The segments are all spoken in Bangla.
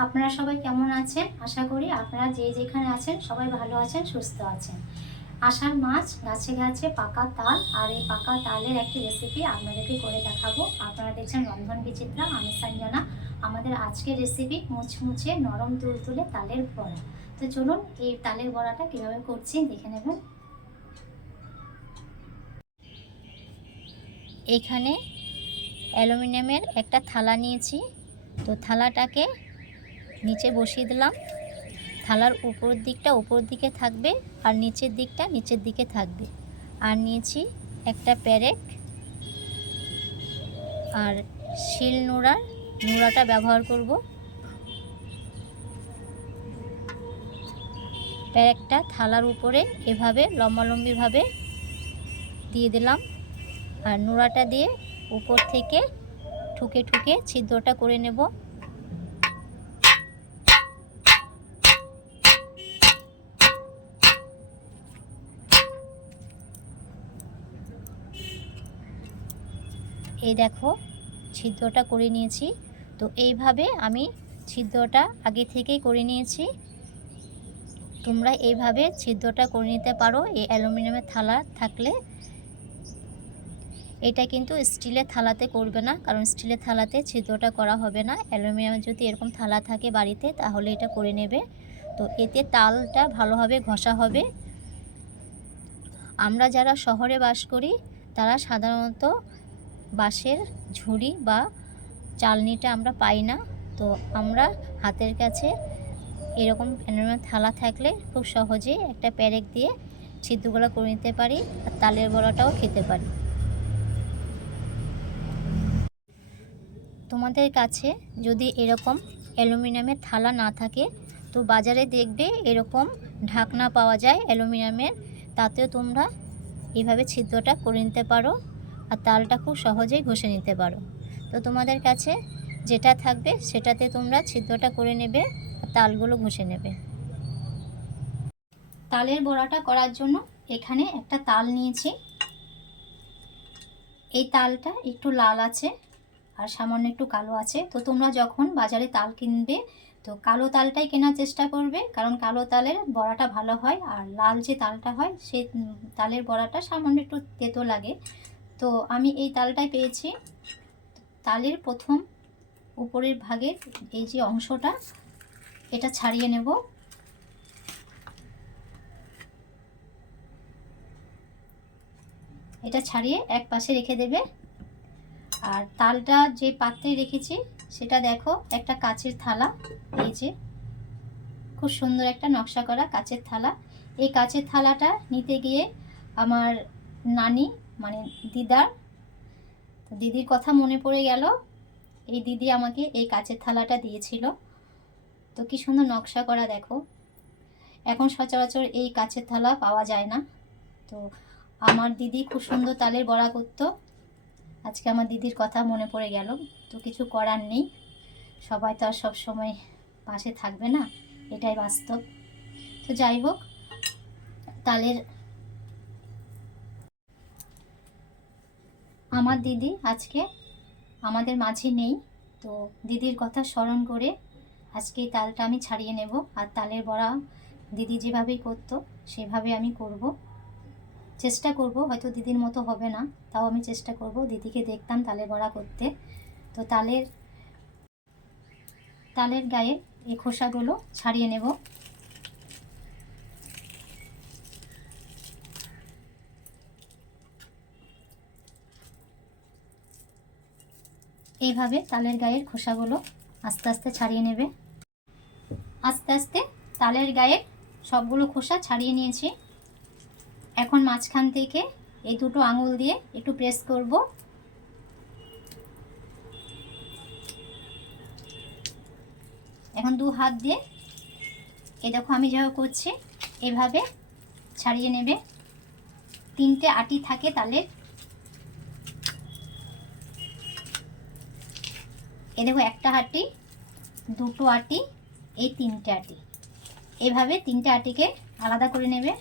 আপনারা সবাই কেমন আছেন? আশা করি আপনারা যে যেখানে আছেন সবাই ভালো আছেন, সুস্থ আছেন। আষাঢ় মাস, গাছে গাছে পাকা তাল, আর এই পাকা তালের একটি রেসিপি আপনাদেরকে করে দেখাবো। আপনারা দেখছেন রন্ধন বিচিত্রা, আমি সঞ্জনা। আমাদের আজকের রেসিপি মুচমুচে নরম তুলতুলে তালের বড়া। তো চলুন এই তালের বড়াটা কীভাবে করছি দেখে নেবেন। এখানে অ্যালুমিনিয়ামের একটা থালা নিয়েছি। তো থালাটাকে নিচে বসিয়ে দিলাম। থালার উপরের দিকটা উপরের দিকে থাকবে আর নিচের দিকটা নিচের দিকে থাকবে। আর নিয়েছি একটা পেরেক আর শিল নোড়াটা ব্যবহার করব। পেরেকটা থালার উপরে এভাবে লম্বালম্বিভাবে দিয়ে দিলাম আর নোড়াটা দিয়ে উপর থেকে ঠুকে ঠুকে ছিদ্রটা করে নেব। এই দেখো ছিদ্রটা করে নিয়েছি। তো এইভাবে আমি ছিদ্রটা আগে থেকেই করে নিয়েছি। তোমরা এইভাবে ছিদ্রটা করে নিতে পারো এই অ্যালুমিনিয়ামের থালা থাকলে। এটা কিন্তু স্টিলের থালাতে করবে না, কারণ স্টিলের থালাতে ছিদ্রটা করা হবে না। অ্যালুমিনিয়ামের যদি এরকম থালা থাকে বাড়িতে তাহলে এটা করে নেবে। তো এতে তালটা ভালোভাবে ঘষা হবে। আমরা যারা শহরে বাস করি তারা সাধারণত বাঁশের ঝুড়ি বা চালনিটা আমরা পাই না। তো আমরা হাতের কাছে এরকম অ্যালুমিনিয়ামের থালা থাকলে খুব সহজেই একটা পেরেক দিয়ে ছিদ্রগুলো করে নিতে পারি আর তালের বড়াটাও খেতে পারি। তোমাদের কাছে যদি এরকম অ্যালুমিনিয়ামের থালা না থাকে তো বাজারে দেখবে এরকম ঢাকনা পাওয়া যায় অ্যালুমিনিয়ামের, তাতেও তোমরা এইভাবে ছিদ্রটা করে নিতে পারো আর তালটা খুব সহজেই ঘষে নিতে পারো। তো তোমাদের কাছে যেটা থাকবে সেটাতে তোমরা ছিদ্রটা করে নেবে আর তালগুলো ঘষে নেবে। তালের বড়াটা করার জন্য এখানে একটা তাল নিয়েছি। এই তালটা একটু লাল আছে আর সামান্য একটু কালো আছে। তো তোমরা যখন বাজারে তাল কিনবে তো কালো তালটাই কেনার চেষ্টা করবে, কারণ কালো তালের বড়াটা ভালো হয়। আর লাল যে তালটা হয় সেই তালের বড়াটা সামান্য একটু তেতো লাগে। তো আমি এই তালটাই পেয়েছি। তালের প্রথম উপরের ভাগের এই যে অংশটা এটা ছাড়িয়ে নেব। এটা ছাড়িয়ে এক পাশে রেখে দেবে। আর তালটা যে পাত্রে রেখেছি সেটা দেখো একটা কাচের থালা। এই যে খুব সুন্দর একটা নকশা করা কাচের থালা। এই কাচের থালাটা নিতে গিয়ে আমার নানি মানে দিদির কথা মনে পড়ে গেল। এই দিদি আমাকে এই কাচের থালাটা দিয়েছিল। তো কি সুন্দর নকশা করা দেখো। এখন সচরাচর এই কাচের থালা পাওয়া যায় না। তো আমার দিদি খুব সুন্দর তালের বড়া করতো। আজকে আমার দিদির কথা মনে পড়ে গেল। তো কিছু করার নেই, সবাই তো আর সবসময় পাশে থাকবে না, এটাই বাস্তব। তো যাই হোক, তালের আমার দিদি আজকে আমাদের মাঝে নেই। তো দিদির কথা স্মরণ করে আজকে এই তালটা আমি ছাড়িয়ে নেব। আর তালের বড়া দিদি যেভাবেই করতো সেভাবে আমি করব, চেষ্টা করব। হয়তো দিদির মতো হবে না, তাও আমি চেষ্টা করব। দিদিকে দেখতাম তালের বড়া করতে। তো তালের গায়ে এই খোসাগুলো ছাড়িয়ে নেব। এইভাবে তালের গায়ের খোসাগুলো আস্তে আস্তে ছাড়িয়ে নেবে। আস্তে আস্তে তালের গায়ের সবগুলো খোসা ছাড়িয়ে নিয়েছি। এখন মাঝখান থেকে এই দুটো আঙুল দিয়ে একটু প্রেস করব। এখন দু হাত দিয়ে এই দেখো আমি যেভাবে করছি এভাবে ছাড়িয়ে নেবে। তিনটে আটি থাকে তালের। এই দেখো একটা আটি, দুটো আটি, এই তিনটে আটি। এইভাবে তিনটে আটিকে আলাদা করে নেবে।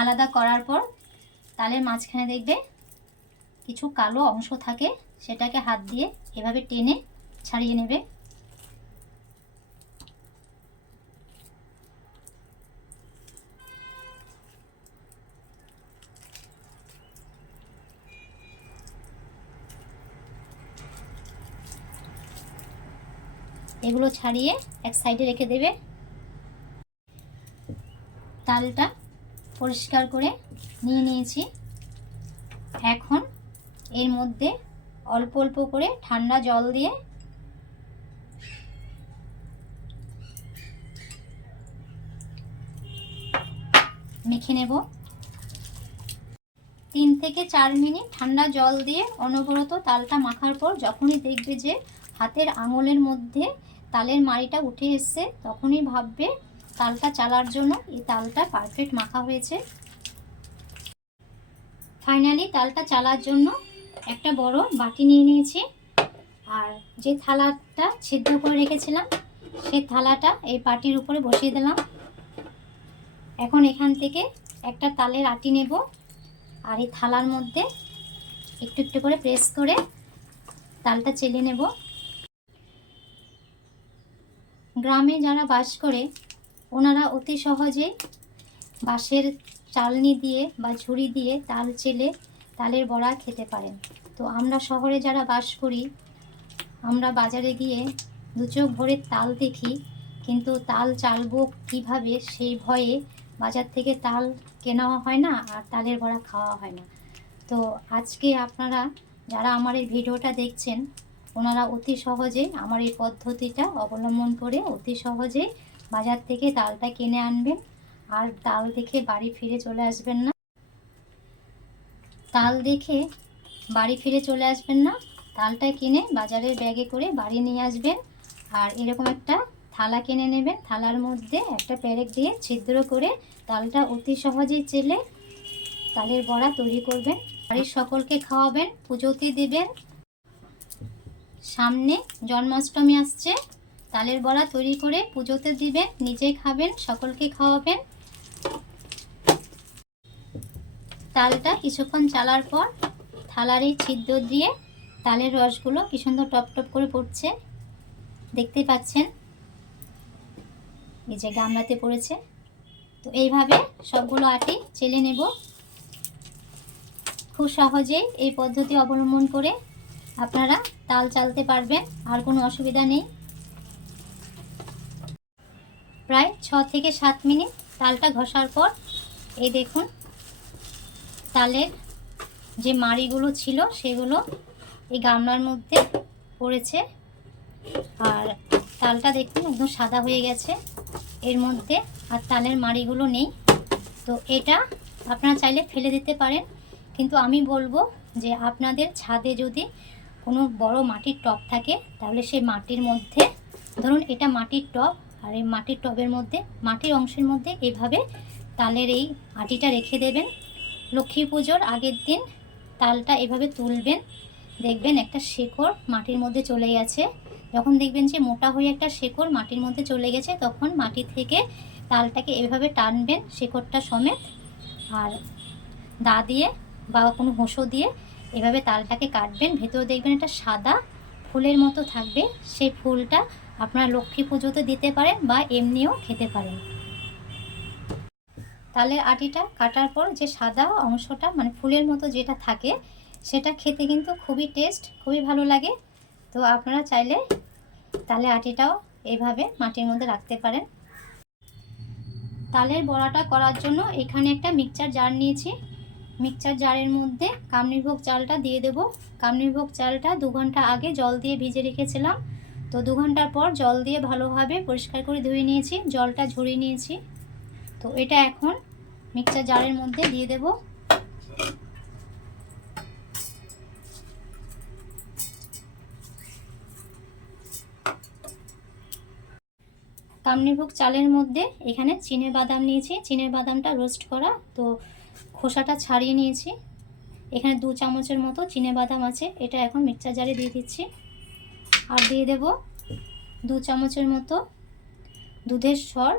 আলাদা করার পর তালের মাঝখানে দেখবে কিছু কালো অংশ থাকে, সেটাকে হাত দিয়ে এভাবে টেনে ছাড়িয়ে নেবে। এগুলো ছাড়িয়ে এক সাইডে রেখে দেবে। তালটা পরিষ্কার করে নিয়ে নিয়েছি। এখন এর মধ্যে অল্প অল্প করে ঠান্ডা জল দিয়ে মেখে নেব। 3 থেকে 4 মিনিট ঠান্ডা জল দিয়ে অনবরত তালটা মাখার পর যখনই দেখবে যে হাতের আঙুলের মধ্যে তালের মাড়িটা উঠে এসছে, তখনই ভাববে তালটা চালার জন্য এই তালটা পারফেক্ট মাখা হয়েছে। ফাইনালি তালটা চালার জন্য একটা বড় বাটি নিয়ে নিয়েছি, আর যে থালাটা ছিদ্র করে রেখেছিলাম সেই থালাটা এই বাটির উপরে বসিয়ে দিলাম। এখন এখান থেকে একটা তালের আটি নেব, আর এই থালার মধ্যে একটু একটু করে প্রেস করে তালটা চেলে নেব। গ্রামে যারা বাস করে ওনারা অতি সহজেই বাঁশের চালনি দিয়ে বা ঝুড়ি দিয়ে তাল চেলে তালের বড়া খেতে পারেন। তো আমরা শহরে যারা বাস করি, আমরা বাজারে গিয়ে দু চোখ ভরে তাল দেখি, কিন্তু তাল চালবো কীভাবে সেই ভয়ে বাজার থেকে তাল কেনাও হয় না আর তালের বড়া খাওয়া হয় না। তো আজকে আপনারা যারা আমার এই ভিডিওটা দেখছেন, ওনারা অতি সহজেই আমার এই পদ্ধতিটা অবলম্বন করে অতি সহজেই বাজার থেকে তালটা কিনে আনবেন, আর তাল দেখে বাড়ি ফিরে চলে আসবেন না। তাল দেখে বাড়ি ফিরে চলে আসবেন না, তালটা কিনে বাজারের ব্যাগে করে বাড়ি নিয়ে আসবেন। আর এরকম একটা থালা কিনে নেবেন, থালার মধ্যে একটা পেরেক দিয়ে ছিদ্র করে তালটা অতি সহজেই চেলে তালের বড়া তৈরি করবেন। বাড়ির সকলকে খাওয়াবেন, পুজোতে দেবেন। সামনে জন্মাষ্টমী আসছে, তালের বড়া তৈরি করে পুজোতে দিবেন, নিজে খাবেন, সকলকে খাওয়াবেন। তালটা কিছুক্ষণ চালার পর থালার এই ছিদ্র দিয়ে তালের রসগুলো কি সুন্দর টপ টপ করে পড়ছে, দেখতে পাচ্ছেন। এই যে গামলাতে পড়েছে। তো এইভাবে সবগুলো আটি চেলে নেব। খুব সহজেই এই পদ্ধতি অবলম্বন করে আপনারা তাল চালতে পারবেন, আর কোনো অসুবিধা নেই। প্রায় 6 থেকে 7 মিনিট তালটা ঘষার পর এই দেখুন তালের যে মাড়িগুলো ছিল সেগুলো এই গামলার মধ্যে পড়েছে, আর তালটা দেখুন একদম সাদা হয়ে গেছে এর মধ্যে, আর তালের মাড়িগুলো নেই। তো এটা আপনারা চাইলে ফেলে দিতে পারেন, কিন্তু আমি বলবো যে আপনাদের ছাদে যদি কোনো বড় মাটির টব থাকে তাহলে সেই মাটির মধ্যে, ধরুন এটা মাটির টব, আর এই মাটির টবের মধ্যে মাটির অংশের মধ্যে এভাবে তালের এই আটিটা রেখে দেবেন। লক্ষ্মী পুজোর আগের দিন তালটা এভাবে তুলবেন, দেখবেন একটা শেকড় মাটির মধ্যে চলে গেছে। যখন দেখবেন যে মোটা হয়ে একটা শেকড় মাটির মধ্যে চলে গেছে, তখন মাটি থেকে তালটাকে এভাবে টানবেন শেকড়টা সমেত, আর দা দিয়ে বা কোনো হোঁসো দিয়ে এভাবে তালটাকে কাটবেন। ভেতরে দেখবেন একটা সাদা ফুলের মতো থাকবে, সেই ফুলটা আপনারা লক্ষ্মী পুজোতে দিতে পারেন বা এমনিও খেতে পারেন। তালের আটিটা কাটার পর যে সাদা অংশটা মানে ফুলের মতো যেটা থাকে, সেটা খেতে কিন্তু খুবই টেস্ট, খুবই ভালো লাগে। তো আপনারা চাইলে তালের আটিটাও এইভাবে মাটির মধ্যে রাখতে পারেন। তালের বড়াটা করার জন্য এখানে একটা মিক্সচার জার নিয়েছি। মিক্সচার জারের মধ্যে কামনিভোগ চালটা দিয়ে দেব। কামনিভোগ চালটা 2 ঘন্টা আগে জল দিয়ে ভিজে রেখেছিলাম। তো 2 ঘন্টার পর জল দিয়ে ভালোভাবে পরিষ্কার করে ধুয়ে নিয়েছি, জলটা ঝরিয়ে নিয়েছি। তো এটা এখন মিক্সচার জারের মধ্যে দিয়ে দেব। কামনিভোগ চালের মধ্যে এখানে চিনে বাদাম নিয়েছি, চিনে বাদামটা রোস্ট করা, তো খোসাটা ছাড়িয়ে নিয়েছি। এখানে 2 চামচের মতো চিনে বাদাম আছে, এটা এখন মিক্সচার জারে দিয়ে দিচ্ছি। আর দিয়ে দেব 2 চামচের মতো দুধের সর,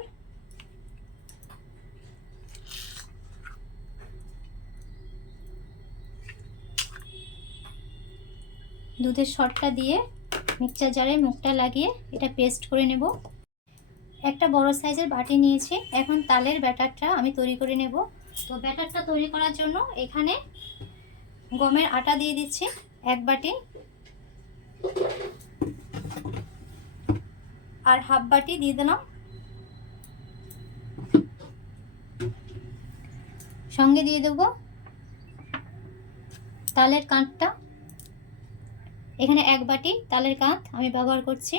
দুধের সরটা দিয়ে মিক্সচার জারে মুখটা লাগিয়ে এটা পেস্ট করে নেব। একটা বড় সাইজের বাটি নিয়েছি। এখন তালের ব্যাটারটা আমি তৈরি করে নেব। তো ব্যাটারটা তৈরি করার জন্য এখানে গমের আটা দিয়ে দিচ্ছি 1 বাটি, আর হাফ বাটি দিয়ে দিলাম। সঙ্গে দিয়ে দেবো তালের কাঁঠটা। এখানে 1 বাটি তালের কাঁঠ আমি ব্যবহার করছি।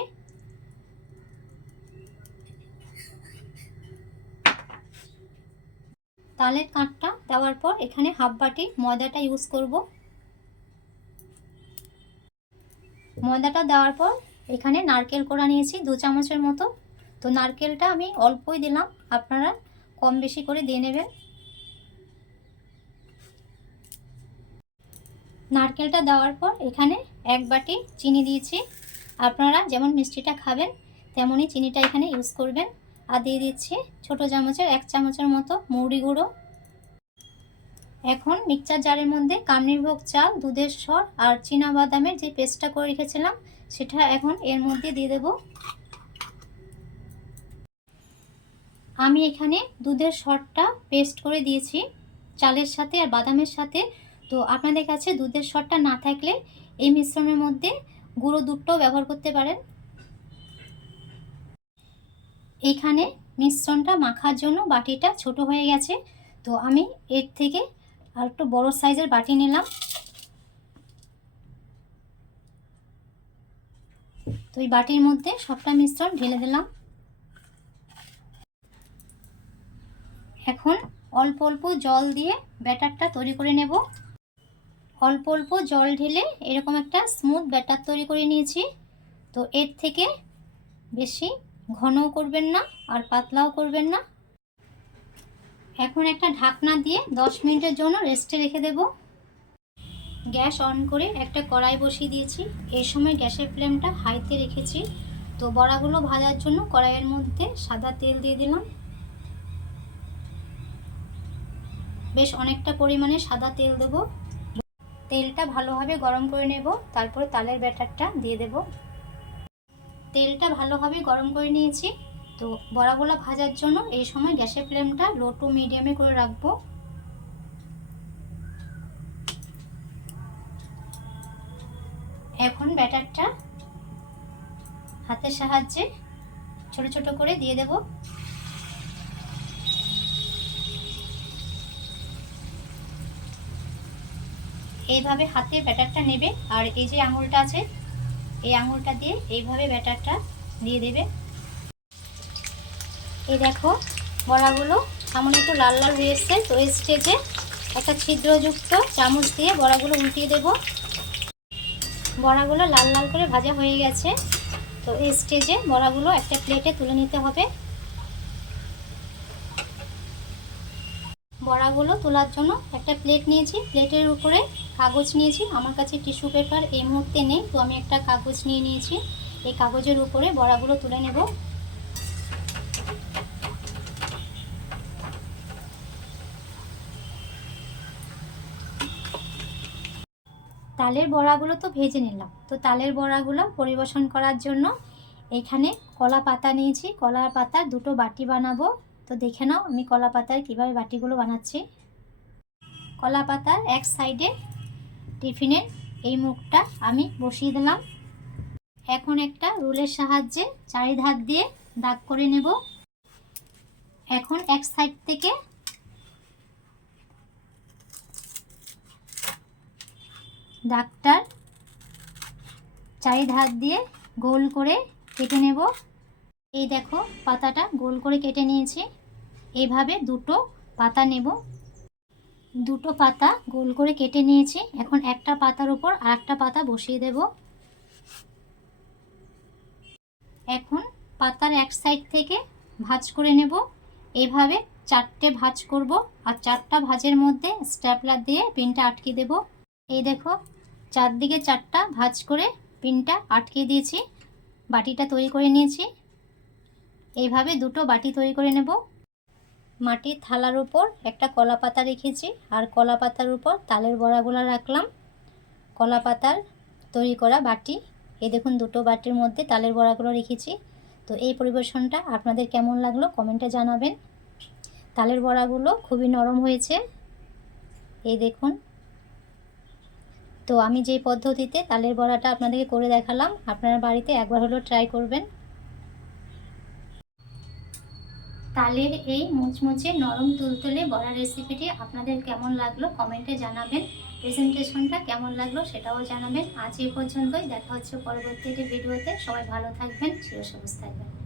তালের কাঁঠটা দেওয়ার পর এখানে হাফ বাটি ময়দাটা ইউজ করব। ময়দাটা দেওয়ার পর এখানে নারকেল কোড়া নিয়েছি 2 চামচের মতো। তো নারকেলটা আমি অল্পই দিলাম, আপনারা কম বেশি করে দিয়ে নেবেন। নারকেলটা দেওয়ার পর এখানে 1 বাটি চিনি দিয়েছি। আপনারা যেমন মিষ্টিটা খাবেন তেমনই চিনিটা এখানে ইউজ করবেন। আর দিয়ে দিচ্ছি ছোটো চামচের 1 চামচের মতো মৌরি গুঁড়ো। এখন মিক্সচার জারের মধ্যে কামরাঙ্গীরভোগ চাল, দুধের সর আর চীনা বাদামের যে পেস্টটা করে রেখেছিলাম সেটা এখন এর মধ্যে দিয়ে দেব। আমি এখানে দুধের সরটা পেস্ট করে দিয়েছি চালের সাথে আর বাদামের সাথে। তো আপনাদের কাছে দুধের সরটা না থাকলে এই মিশ্রণের মধ্যে গুঁড়ো দুধটাও ব্যবহার করতে পারেন। এখানে মিশ্রণটা মাখার জন্য বাটিটা ছোট হয়ে গেছে, তো আমি এর থেকে আর একটু বড় সাইজের বাটি নিলাম। তো এই বাটির মধ্যে সবটা মিশ্রণ ঢেলে দিলাম। এখন অল্প অল্প জল দিয়ে ব্যাটারটা তৈরি করে নেব। অল্প অল্প জল ঢেলে এরকম একটা স্মুথ ব্যাটার তৈরি করে নিয়েছি। তো এর থেকে বেশি ঘনও করবেন না আর পাতলাও করবেন না। এখন একটা ঢাকনা দিয়ে 10 মিনিটের জন্য রেস্টে রেখে দেব। গ্যাস অন করে একটা কড়াই বসিয়ে দিয়েছি। এই সময় গ্যাসের ফ্লেমটা হাইতে রেখেছি। তো বড়াগুলো ভাজার জন্য কড়াইয়ের মধ্যে সাদা তেল দিয়ে দিলাম। বেশ অনেকটা পরিমাণে সাদা তেল দেব। তেলটা ভালোভাবে গরম করে নেব, তারপর তালের ব্যাটারটা দিয়ে দেব। তেলটা ভালোভাবে গরম করে নিয়েছি। তো বড়াগুলো ভাজার জন্য এই সময় গ্যাসের ফ্লেমটা লো টু মিডিয়ামে করে রাখবো। এখন ব্যাটারটা হাতের সাহায্যে ছোট ছোট করে দিয়ে দেব। এইভাবে হাতে ব্যাটারটা নেবে আর এই যে আঙুলটা আছে এই আঙুলটা দিয়ে এইভাবে ব্যাটারটা দিয়ে দেবে। এই দেখো বড়াগুলো এমন একটু লাল লাল হয়ে এসছে। তো এই স্টেজে একটা ছিদ্রযুক্ত চামচ দিয়ে বড়াগুলো উল্টিয়ে দেব। বড়াগুলো লাল লাল করে ভাজা হয়ে গেছে। তো এই স্টেজে বড়াগুলো একটা প্লেটে তুলে নিতে হবে। বড়াগুলো তোলার জন্য একটা প্লেট নিয়েছি। প্লেটের উপরে কাগজ নিয়েছি। আমার কাছে টিস্যু পেপার এই মুহূর্তে নেই, তো আমি একটা কাগজ নিয়ে নিয়েছি। এই কাগজের উপরে বড়াগুলো তুলে নেব। তালের বড়াগুলো তো ভেজে নিলাম। তো তালের বড়াগুলো পরিবেশন করার জন্য এখানে কলা পাতা নিয়েছি। কলা পাতার 2টো বাটি বানাবো। তো দেখে নাও আমি কলা পাতার কীভাবে বাটিগুলো বানাচ্ছি। কলা পাতার এক সাইডে টিফিনের এই মুখটা আমি বসিয়ে দিলাম। এখন একটা রুলের সাহায্যে চারিধার দিয়ে দাগ করে নেব। এখন এক সাইড থেকে দাগটার চারিধার দিয়ে গোল করে কেটে নেব। এই দেখো পাতাটা গোল করে কেটে নিয়েছি। এইভাবে 2টো পাতা নেব। 2টো পাতা গোল করে কেটে নিয়েছি। এখন একটা পাতার উপর আরেকটা পাতা বসিয়ে দেব। এখন পাতার এক সাইড থেকে ভাঁজ করে নেব। এইভাবে 4টে ভাঁজ করব আর 4টা ভাঁজের মধ্যে স্ট্যাপলার দিয়ে পিনটা আটকে দেব। এই দেখো চারদিকে 4টা ভাঁজ করে পিনটা আটকে দিয়েছি। বাটিটা তৈরি করে নিয়েছি। এইভাবে 2টো বাটি তৈরি করে নেব। মাটির থালার উপর একটা কলা পাতা রেখেছি আর কলা পাতার উপর তালের বড়াগুলো রাখলাম। কলা পাতার তৈরি করা বাটি। এই দেখুন দুটো বাটির মধ্যে তালের বড়াগুলো রেখেছি। তো এই পরিবেশনটা আপনাদের কেমন লাগলো কমেন্টে জানাবেন। তালের বড়াগুলো খুবই নরম হয়েছে, এই দেখুন। তো আমি যেই পদ্ধতিতে তালের বড়াটা আপনাদেরকে করে দেখালাম, আপনারা বাড়িতে একবার হলেও ট্রাই করবেন। তালের এই মুচমুচে নরম তুলতুলে বড়া রেসিপিটি আপনাদের কেমন লাগলো কমেন্টে জানাবেন। প্রেজেন্টেশনটা কেমন লাগলো সেটাও জানাবেন। আজ এই পর্যন্তই, দেখা হচ্ছে পরবর্তী ভিডিওতে। সবাই ভালো থাকবেন, চিরসবুজ থাকবেন।